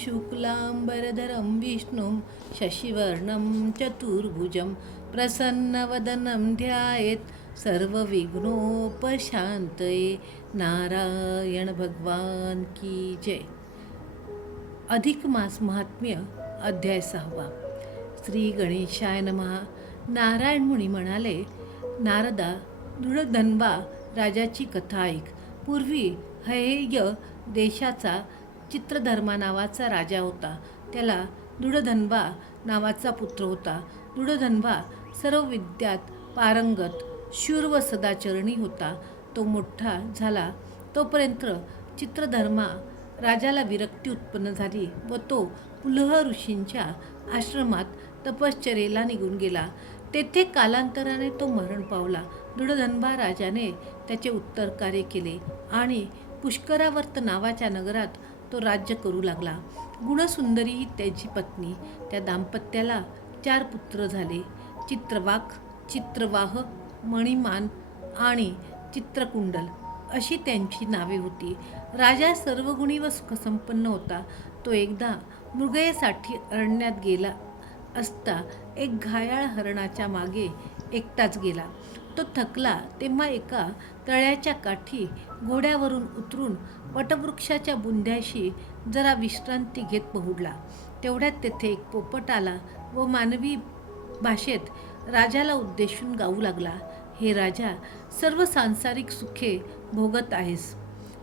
शुक्लांबरधरं विष्णुं शशिवर्णं चतुर्भुजं प्रसन्नवदनं ध्यायेत् सर्वविघ्नोपशान्तये. नारायण भगवान की जय. अधिक मास महात्म्य अध्याय 6. श्री गणेशाय नमः. नारायण मुनी म्हणाले, नारदा, दृढधन्वा राजाची कथा ऐक. पूर्वी हय्य देशाचा चित्रधर्मा नावाचा राजा होता. त्याला दृढधन्वा नावाचा पुत्र होता. दृढधन्वा सर्व विद्यात पारंगत, शूर व सदाचरणी होता. तो मोठा झाला तोपर्यंत चित्रधर्मा राजाला विरक्ती उत्पन्न झाली व तो पुलह ऋषींच्या आश्रमात तपश्चर्येला निघून गेला. तेथे कालांतराने तो मरण पावला. दृढधन्वा राजाने त्याचे उत्तर कार्य केले आणि पुष्करावर्त नावाच्या नगरात तो राज्य करू लागला. गुणसुंदरी ही त्याची पत्नी. त्या दाम्पत्याला 4 पुत्र झाले. चित्रवाक, चित्रवाह, मणिमान आणि चित्रकुंडल अशी त्यांची नावे होती. राजा सर्वगुणी व सुखसंपन्न होता. तो एकदा मृगयेसाठी अरण्यात गेला असता एक घायाळ हरणाच्या मागे एकटाच गेला. तो थकला तेव्हा एका तळ्याच्या काठी घोड्यावरून उतरून वटवृक्षाच्या बुंध्याशी जरा विश्रांती घेत पहुडला. तेवढ्यात तेथे एक पोपट आला व मानवी भाषेत राजाला उद्देशून गाऊ लागला. हे राजा, सर्व सांसारिक सुखे भोगत आहेस,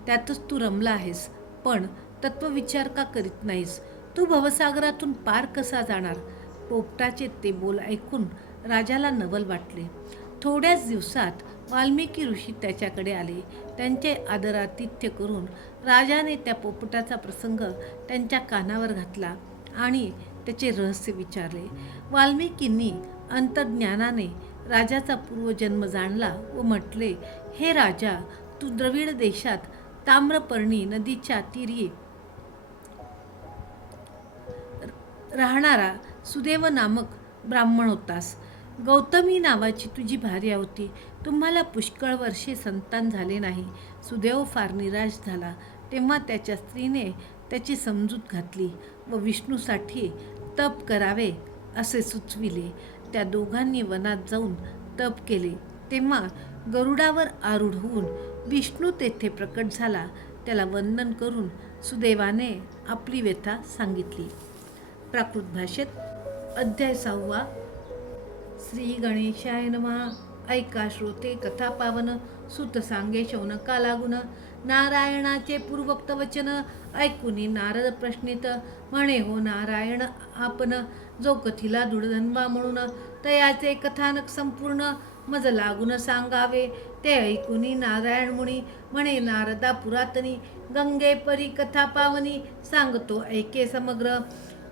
त्यातच तू रमला आहेस, पण तत्वविचार का करीत नाहीस? तू भवसागरातून पार कसा जाणार? पोपटाचे ते बोल ऐकून राजाला नवल वाटले. थोड्याच दिवसात वाल्मिकी ऋषी त्याच्याकडे आले. त्यांचे आदरातिथ्य करून राजाने त्या पोपटाचा प्रसंग त्यांच्या कानावर घातला आणि त्याचे रहस्य विचारले. वाल्मिकींनी अंतर्ज्ञानाने राजाचा पूर्वजन्म जाणला व म्हटले, हे राजा, तू द्रविड देशात ताम्रपर्णी नदीच्या तीरी राहणारा सुदेव नामक ब्राह्मण होतास. गौतमी नावाची तुझी भार्या होती. तुम्हाला पुष्कळ वर्षे संतान झाले नाही. सुदेव फार निराश झाला. तेव्हा त्याच्या स्त्रीने त्याची समजूत घातली व विष्णूसाठी तप करावे असे सुचविले. त्या दोघांनी वनात जाऊन तप केले. तेव्हा गरुडावर आरूढ होऊन विष्णू तेथे प्रकट झाला. त्याला वंदन करून सुदेवाने आपली व्यथा सांगितली. प्राकृत भाषेत अध्याय 6. श्री गणेशाय नमः. ऐका श्रोते कथा पावन, सुत सांगे शौनका लागून. नारायणाचे पूर्वोक्त वचन ऐकुनी नारद प्रश्नित, म्हणे हो नारायण आपण, जो कथिला दृढधन्वा म्हणून, तयाचे कथानक संपूर्ण मज लागून सांगावे. ते ऐकुनी नारायण मुनी म्हणे, नारदा पुरातनी, गंगे परी कथा पावनी, सांगतो ऐके समग्र.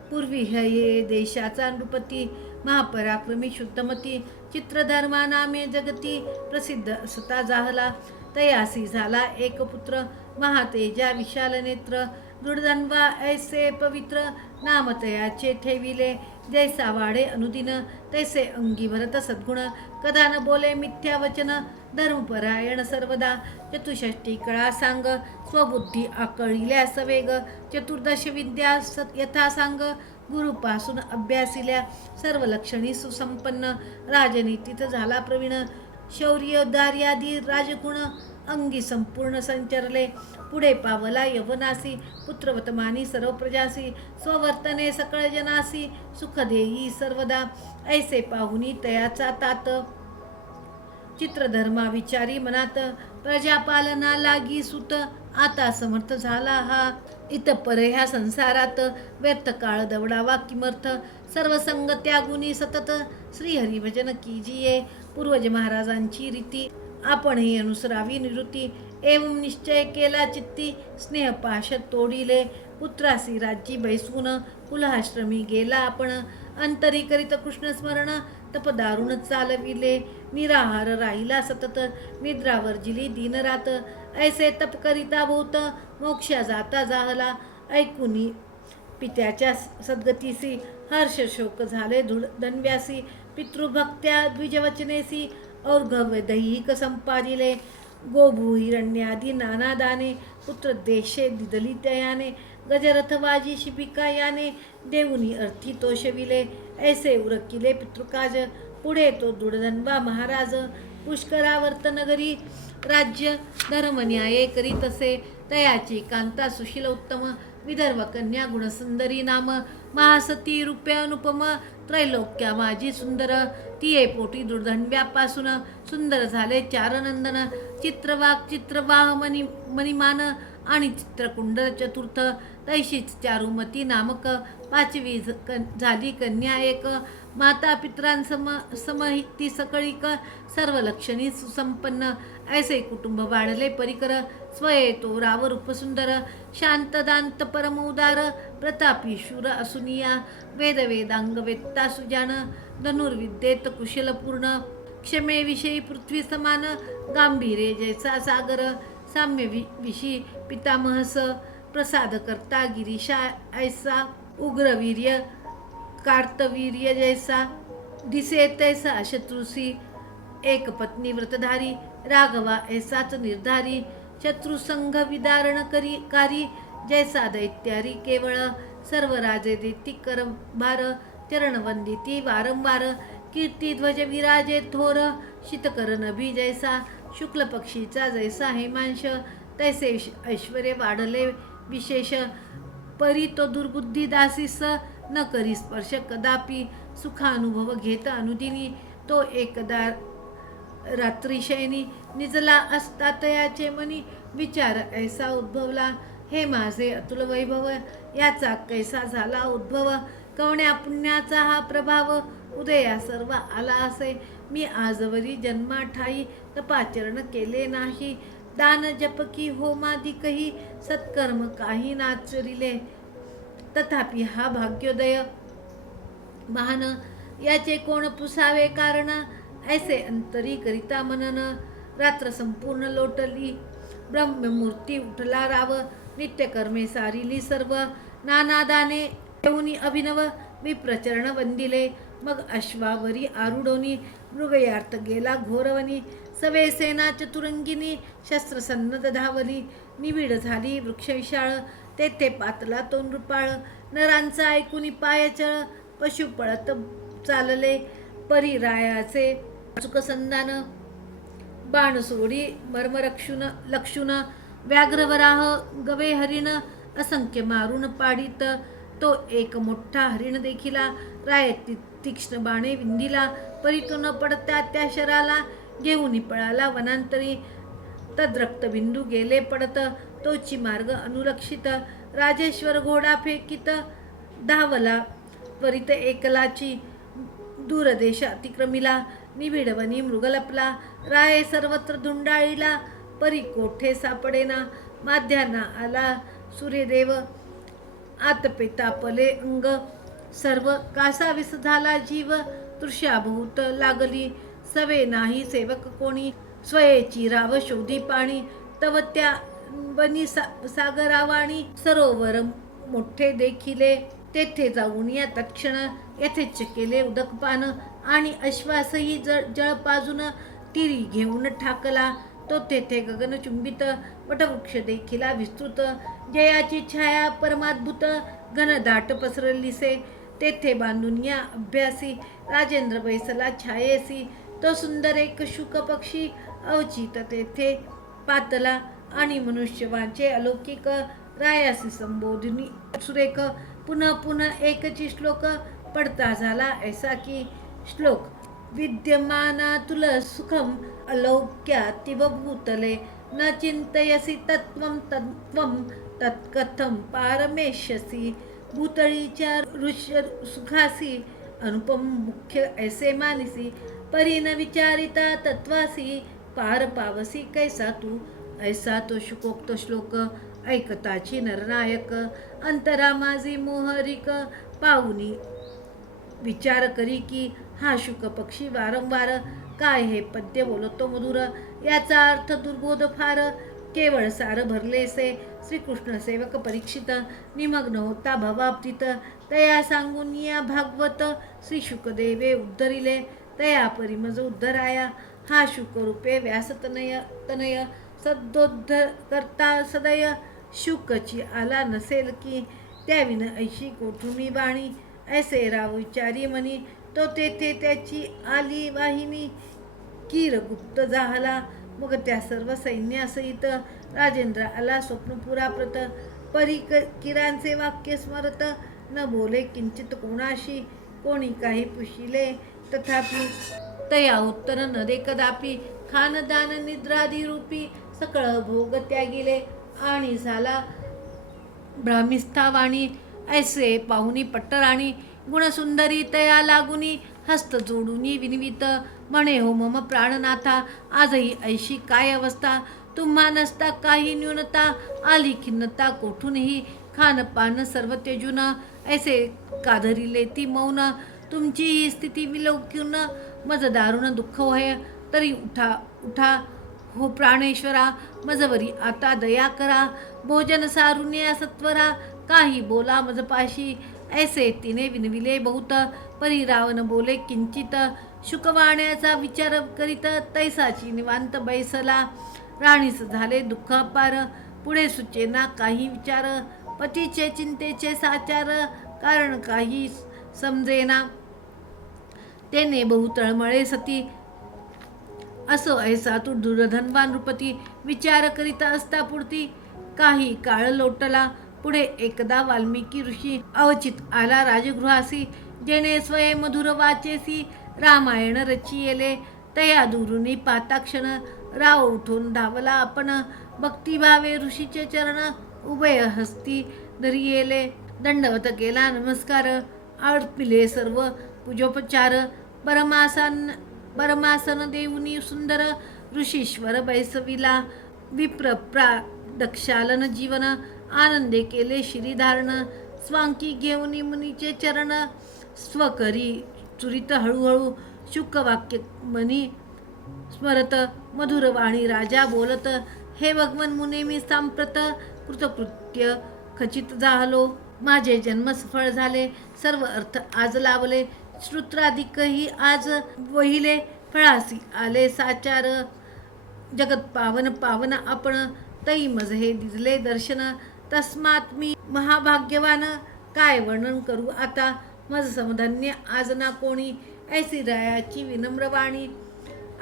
पूर्वी हये देशाचा नृपती, महापराक्रमी शुद्धमती, चित्रधर्मा नामे जगती, प्रसिद्ध असता जाहला. तयासी झाला एक पुत्र, महातेजा विशाल नेत्र, दृढधन्वा ऐसे पवित्र, नाम तयाचे ठेविले. जैसा वाढे अनुदिन, तैसे अंगी भरत सद्गुण, कदा न बोले मिथ्या वचन, धर्मपरायण सर्वदा. चतुष्षष्टी कळा सांग, स्वबुद्धी आकळिल्या सवेग, चतुर्दश विद्या यथा सांग, गुरुपासून अभ्यासिल्या. सर्व लक्षणी सुसंपन्न, राजनीतीत झाला प्रवीण, शौर्य दार्यादी राजगुण, अंगी संपूर्ण संचरले. पुढे पावला यवनासी, पुत्रवतमानी सर्व प्रजासी, स्ववर्तने सकळ जनासी, सुख देई सर्वदा. ऐसे पाहुनी तयाचा तात, चित्रधर्मा विचारी मनात, प्रजापालना लागी सुत, आता समर्थ झाला हा. इतपर ह्या संसारात, व्यर्थ काळ दवडावा किमर्थ, सर्व संग त्यागुनी सतत, श्रीहरी भजन कीजिये. पूर्वज महाराजांची रीती, आपणही अनुसरावी निवृत्ती. एवं निश्चय केला चित्ती, स्नेहपाश तोडिले. पुत्रासी राज्यी बैसून, कुलाश्रमी गेला आपण, अंतरी करीत कृष्ण स्मरण, तप दारुण चालविले. निराहार राहिला सतत, निद्रा वर्जिली दिनरात, ऐसे तप करिता भूत, मोक्षा जाता जाहला. ऐकुनी पित्याच्या सद्गतीसी, हर्ष शोक झाले धन्व्यासी. पितृभक्त्या द्विजवचनेसी, और्घव्य दैहिक संपादिले. गोभू हिरण्यादी नाना दाने, पुत्र देशे दिदली तयाने, गजरथ वाजी शिबिका याने देऊनी अर्थी तोषविले. ऐसे उरकिले पितृकाज पुढे तो दुर्धन्वा महाराज. पुष्करावर्त नगरी राज्य धर्मन्याये करीत असे. तयाची कांता सुशील उत्तम विदर्भ कन्या गुणसुंदरी नाम. महासती रूपे अनुपम त्रैलोक्या माझी सुंदर. तिये पोटी दुर्धंड्यापासून सुंदर झाले चारनंदन. चित्रवाक चित्रवाह मणिमान आणि चित्रकुंड चतुर्थ. तैशीच चारुमती नामक पाचवी झाली कन्या एक. माता पित्रांसम समहिती सकळिक सर्व लक्षणी सुसंपन्न. ऐसे कुटुंब वाढले परिकर. स्वये तो राव रूपसुंदर. शांत दांत परमोदार प्रतापी शूर असुनिया. वेदांग वेत्ता सुजान धनुर्विद्येत कुशलपूर्ण. क्षमेविषयी पृथ्वी समान गांभीर्य जैसा सागर. साम्य विषयी पितामहस प्रसाद करता गिरीशा ऐसा. उग्रवीर्य कार्तवीर्य जैसा दिसे तैसा शत्रुसी. एक पत्नी व्रतधारी राघवा ऐसाच निर्धारी. शत्रुसंघ विदारण कारी जैसा दैत्यारी केवळ. सर्व राजे देती करभार चरण वंदिती वारंवार. कीर्ती ध्वज विराजे थोर शीतकर नभी जैसा. शुक्ल पक्षीचा जैसा हेमांश तैसे ऐश्वर्य वाढले विशेष. परी तो दुर्बुद्धी दासीस न करी स्पर्श कदापि. सुखानुभव घेत अनुदिनी तो एकदा रात्रीशयनी. निजला असता तयाचे मनी विचार ऐसा उद्भवला. हे माझे अतुल वैभव याचा कैसा झाला उद्भव. कवण्या पुण्याचा हा प्रभाव उदया सर्व आला असे. मी आजवरी जन्मा ठाई तपाचरण केले नाही. दान जप की होमादिकही सत्कर्म काही नाचरिले. तथापि हा भाग्योदय महान याचे कोण पुसावे कारण. ऐसे अंतरी करिता मनन रात्र संपूर्ण लोटली. ब्रह्ममूर्ती उठला राव नित्यकर्मे सारिली सर्व. नानादाने येऊनी अभिनव विप्रचरण वंदिले. मग अश्वावरी आरुढोनी मृगयार्थ गेला घोरवनी. सवे सेना चतुरंगिनी शस्त्रसन्नद धावली. निविड झाली वृक्ष विशाळ तेथे पातला तो नृपाळ. नरांचा ऐकुनी पायचळ पशु पळत चालले. परिरायाचे चुकसंधान बाण सोडी मर्मरक्षुन लक्षुन. व्याघ्रवराह गवे हरिण असंख्य मारून पाडित. तो एक मोठा हरिण देखिला राय तीक्ष्ण बाणे विंदिला. परीतून न पडता त्या शराला घेऊन पळाला वनांतरी. तद्रक्तबिंदू गेले पडत तोची मार्ग अनुलक्षित. राजेश्वर घोडा फेकित धावला त्वरित एकलाची. दूरदेश अतिक्रमिला निबिडवनी मृग लपला. राये सर्वत्र धुंडाळीला परी कोठे सापडेना. माध्याना आला सूर्यदेव आतपे तापले अंग सर्व. कासावीस झाला जीव तृष्याभूत लागली. सवे नाही सेवक कोणी स्वयेची राव शोधी पाणी. तव त्या वनी सागरावाणी सरोवर मोठे देखिले. तेथे जाऊन या तत्क्षण यथेच केले उदकपान. आणि अश्वासही जळ पाजून तिरी घेऊन ठाकला. तो तेथे गगनचुंबित वटवृक्ष देखिला विस्तृत. जयाची छाया परमाद्भुत घनदाट पसरलीसे. तेथे बांधून या अभ्यासी राजेंद्र बैसला छायेसी. तो सुंदर एक शुक पक्षी अवचित तेथे पातला. आणि मनुष्यवांचे अलौकिक रायासी संबोधिनी सुरेख. पुन्हा पुन्हा एकची श्लोक पडता झाला ऐसा की. श्लोक विद्यमाना तुल सुखम अलौक्यातिव भूतले. न चिंतयसी तत्वं तत्वं तत्कथं पारमेष्यसी. भूतळीच्या ऋष्य सुखासी अनुपम मुख्य ऐसे मानिसी. परी न विचारिता तत्वासी पार पावसी कैसा तू. ऐसा तो शुकोक्त श्लोक ऐकताची नरनायक. अंतरा माझी मोहरिक पाहुनी विचार करी की. हा शुक पक्षी वारंवार काय हे पद्य बोलतो मधुर. याचा अर्थ दुर्बोध फार. केवळ सार भरलेसे. श्रीकृष्ण सेवक परीक्षित निमग्न होता भवाप्तीत. तया सांगून या भागवत श्री शुकदेवे उद्धरिले. तया परिमज उद्धराया हा शुकरूपे व्यासतनय तनय सद्दोद्ध करता सदय. शुकची आला नसेल की त्याविन ऐशी कोठुनी बाणी. ऐसे राव विचारी मनी तो तेथे त्याची आली वाहिनी. कीरगुप्त झाला मग त्या सर्व सैन्यासहित. राजेंद्र आला स्वप्नपुराप्रत. परी किरांचे वाक्य स्मरत. न बोले किंचित कोणाशी कोणी काही पुशिले तथापि. तया उत्तर न दे कदापि. खानदान निद्रादी रूपी सकळ भोग त्यागिले आणि झाला भ्रामिस्थावाणी. ऐसे पाहुनी पट्टराणी गुणसुंदरी तया लागुनी. हस्त जोडुनी विनवित म्हणे हो मम प्राणनाथा. आजही ऐशी काय अवस्था तुम्हा नसता काही न्यूनता. आली खिन्नता कोठूनही खानपान सर्व त्यजून. ऐसे काधरिले ती मौन तुमची ही स्थिती विलोकून. मज दारुण दुःख होय तरी उठा उठा हो प्राणेश्वरा. मजवरी आता दया करा भोजन सारुण्या सत्वरा. काही बोला मजपाशी ऐसे तिने विनविले बहुत. परी रावण बोले किंचित शुकवाण्याचा विचार करीत. तैसाची निवांत बैसला राणीस झाले दुःख अपार. पुढे सुचेना काही विचार पतीचे चिंतेचे साचार. कारण काही समजेना तेने बहु तळमळे सती. असो ऐसा तू दुर्धनवान नृपती. विचार करीत असता पुढती काही काळ लोटला. पुढे एकदा वाल्मिकी ऋषी अवचित आला राजगृहासी. जेणे स्वये मधुर वाचेसी रामायण रचियेले. तया दुरुनी पाहता क्षण राव उठून धावला आपण. भक्तिभावे ऋषीचे चरण उभय हस्ती धरियेले. दंडवत केला नमस्कार अर्पिले सर्व पूजोपचार. परमासन देऊनी सुंदर ऋषीश्वर बैसविला. विप्रप्रा दक्षालन जीवन आनंदे केले श्रीधारण. स्वांकी घेऊनी मुनीचे चरण स्वकरी चुरित हळूहळू. शुकवाक्य मनी स्मरत मधुरवाणी राजा बोलत. हे भगवन मुने मी सांप्रत कृतकृत्य खचित झालो. माझे जन्म सफळ झाले सर्व अर्थ आज लावले. श्रुत्राधिकही आज वहिले फळासी आले साचार. जगत पावन पावन आपण तई मज हे दिसले दर्शन. तस्मात मी महाभाग्यवान काय वर्णन करू आता. मज समधन्य आज ना कोणी ऐसी रायाची विनम्रवाणी.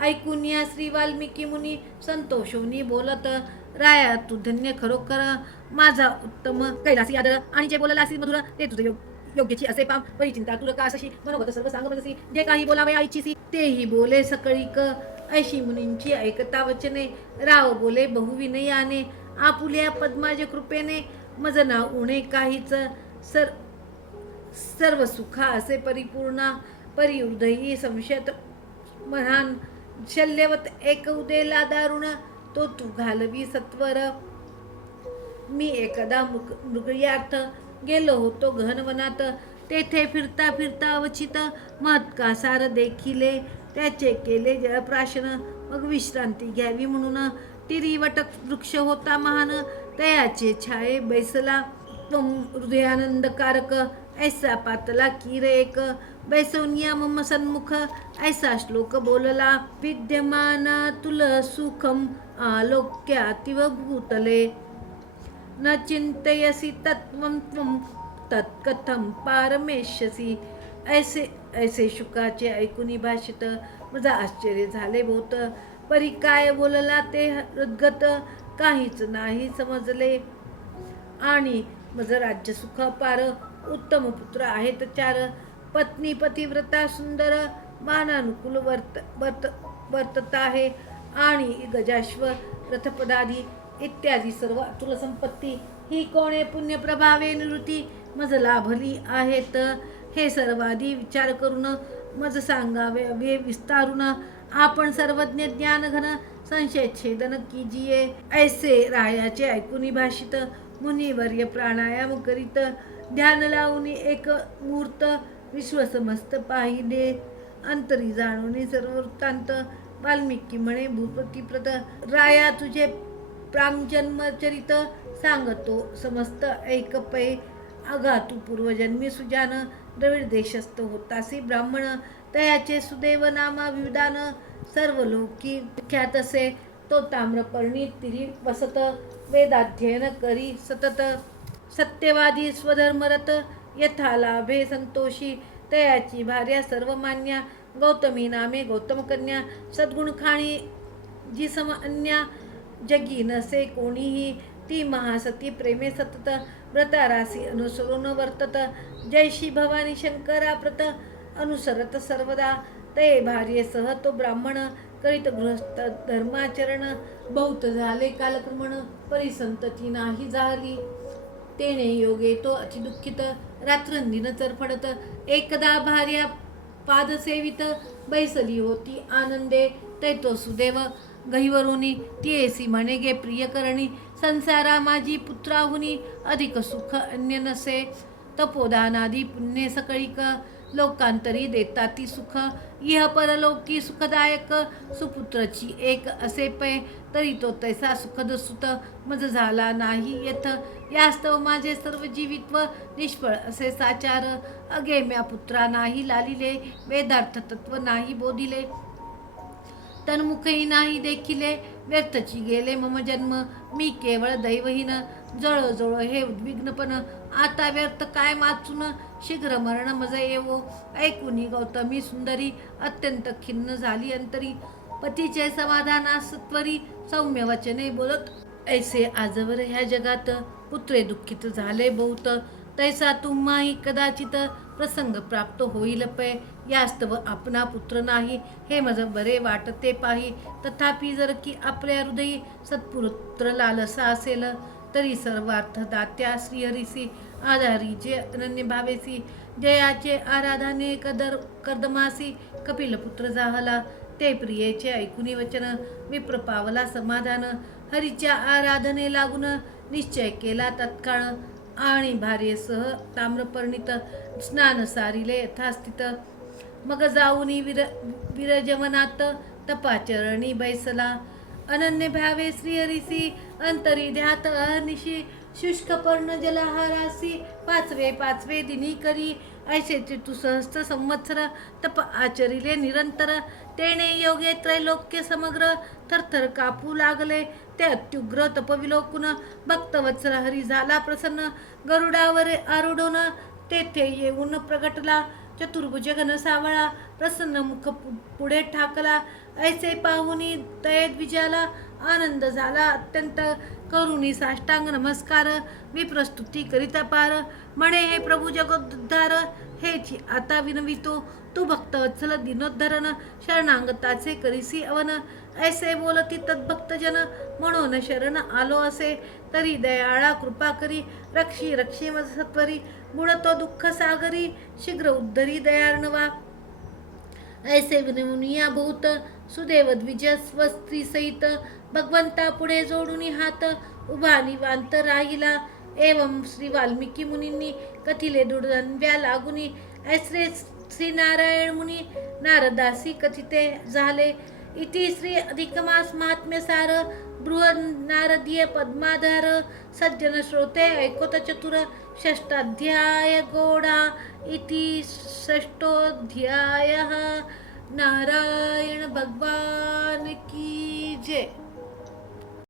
ऐकून या श्री वाल्मिकी मुनी संतोषोनी बोलत. राया तू धन्य खरोखर माझा उत्तम कैलासी आदर. आणि जे बोललासी मधुर ते तुझे योग्यची असे पाम. परिचिंता तुला कासशी मनोगत सर्व सांगमजसी. जे काही बोलावे आईचीसी तेही बोले सकळीक. ऐशी मुनींची ऐकता वचने राव बोले बहुविनयाने. आपुल्या पद्माज कृपेने मज ना उणे काहीच. सर्व सुखा असे परिपूर्ण. परिहृदयी संशयत महान. शल्यवत एक उदेला दारुण तो तू घालवी सत्वर. मी एकदा मृगयार्थ गेलो होतो गहनवनात. तेथे फिरता फिरता अवचित महत्कासार देखिले. त्याचे केले जळप्राशन मग विश्रांती घ्यावी म्हणून. तिरीवट वृक्ष होता महान तयाचे छाये बैसला. हृदयानंदकारक ऐसा पातला कीर एक. बैसवनिया मम सन्मुख ऐसा श्लोक बोलला. विद्यमाना तुल सुखम आलोक्यातिव भूतले. न चिंतयसी तत्वं त्वं तत्कथं पारमेष्यसी. ऐसे ऐसे शुकाचे ऐकूनी भाषित माझा आश्चर्य झाले बहुत. परी काय बोलला ते हृदगत काहीच नाही समजले. आणि मज राज्य सुख पार. उत्तम पुत्र आहेत चार. पत्नी पतिव्रता सुंदर मानानुकूल वर्तत आहे. आणि गजाश्व रथपदादी इत्यादी सर्व अतुल संपत्ती. ही कोणे पुण्य प्रभावे निवृत्ती मज लाभली आहेत. हे सर्वादी विचार करून मज सांगावे विस्तारून. आपण सर्वज्ञ ज्ञान घन संशय छेदन कीजिये. ऐसे रायाचे ऐकूनी भाषित मुनिवर्य प्राणायाम करीत. ध्यान लावून एक मूर्त विश्वसमस्त पाहिले. अंतरी जाणून सर्व वृत्तांत. वाल्मिकी म्हणे भूपतिप्रत राया तुझे प्रांजन्मचरित सांगतो समस्त ऐकपै. अगा तू पूर्वजन्मी सुजान द्रविड देशस्थ होतासी ब्राह्मण. तयाचे सुदेव नामा विधान सर्व लोकी ख्यात असे. तो ताम्रपर्णी तिरी वसत वेदाध्ययन करी सतत सत्यवादी स्वधर्मरत यथा लाभे संतोषी तयाची भार्या सर्वमान्या गौतमी नामे गौतम कन्या सद्गुण खाणी जी सम अन्या जगी नसे कोणीही ती महासती प्रेमे सतत व्रतारासी अनुसरून वर्तत जयशी भवानी शंकरा प्रत अनुसरत सर्वदा ते भार्येसह तो ब्राह्मण करीत गृहस्थ धर्माचरण बहुत झाले कालक्रमण परिसंतती नाही झाली तेने योगे तो अतिदुःखित रात्रंदिन चरफडत एकदा भार्या पादसेवित बैसली होती आनंदे तैतो सुदेव गहिवरुनी तिएसी म्हणे गे प्रियकरणी संसारा माझी पुत्राहुनी अधिक सुख अन्य नसे तपोदानादी पुण्य सकळिक लोकांतरी देता ती सुख इह परलोकी सुखदायक सुपुत्रची एक असे पै तरी तो तैसा सुखद सुत मज झाला नाही यथ यास्तव माझे सर्व जीवित्व निष्फळ असे साचार अगे म्या पुत्रा नाही लालिले वेदार्थ तत्व नाही बोधिले तन्मुखही नाही देखिले व्यर्थची गेले मम जन्म मी केवळ दैवहीन जळजळ हे उद्विग्नपण आता व्यर्थ काय माचून शीघ्र मरण मज येवो ऐकुनी गौतमी सुंदरी अत्यंत खिन्न झाली अंतरी पतीचे समाधानास त्वरी सौम्य वचने बोलत ऐसे आजवर ह्या जगात पुत्रे दुःखित झाले बहुत तैसा तुम्हाही कदाचित प्रसंग प्राप्त होईल पै यास्तव आपणा पुत्र नाही हे मज बरे वाटते पाही तथापि जर की आपल्या हृदयी सत्पुत्र लालसा असेल तरी सर्वार्थ दात्या श्रीहरीसी आधारी जे अनन्य भावेसी जयाचे आराधने कर्दमासी कपिलपुत्र जाहला ते प्रियेचे ऐकुनी वचन विप्र पावला समाधान हरीच्या आराधने लागून निश्चय केला तत्काळ आणि भार्येसह ताम्रपर्णित स्नान सारिले यथास्थित मग जाऊनी विरजवनात तपाचरणी बैसला अनन्य भावे श्रीहरीसी अंतरी ध्यात अनिशी शुष्कपर्ण जलहारासी पाचवे दिनी करी ऐसे चतुसहस्त्र संवत्सर तप आचरिले निरंतर तेने योगे त्रैलोक्य समग्र थरथर कापू लागले ते अत्युग्र तपविलोकुन भक्तवत्सल हरी झाला प्रसन्न गरुडावर आरूढून तेथे येऊन प्रगटला चतुर्भुज घन सावळा प्रसन्न मुख पुढे ठाकला ऐसे पाहुनी तयद्विजाला आनंद झाला अत्यंत करुणी साष्टांग नमस्कार विप्रस्तुती करिता पार म्हणे हे प्रभू जगोद्धार हेची आता विनवितो तू भक्तवत्सल दिनोद्धरण शरणांगताचे करिसी अवन ऐसे बोलती तद्भक्तजन म्हणून शरण आलो असे तरी दयाळा कृपा करी रक्षी रक्षी मज सत्वरी बुडतो दुःख सागरी शीघ्र उद्धरी दयार्णवा ऐसे विनमुनिया भूत सुदेव द्विज स्वस्त्री सहित भगवंता पुढे जोडून हात उभा निवांत राहिला एवं श्री वाल्मिकी मुनींनी कथिले दुर्दंव्या लागुनी ऐसे श्री नारायण मुनी नारदासी कथिते झाले इति श्री अधिकमास महात्म्य सार बृहद नारदीय पद्माधार सज्जन श्रोते ऐकोत चतुर षष्ठाध्याय गोडा इति षष्ठोध्याय नारायण भगवान की जय।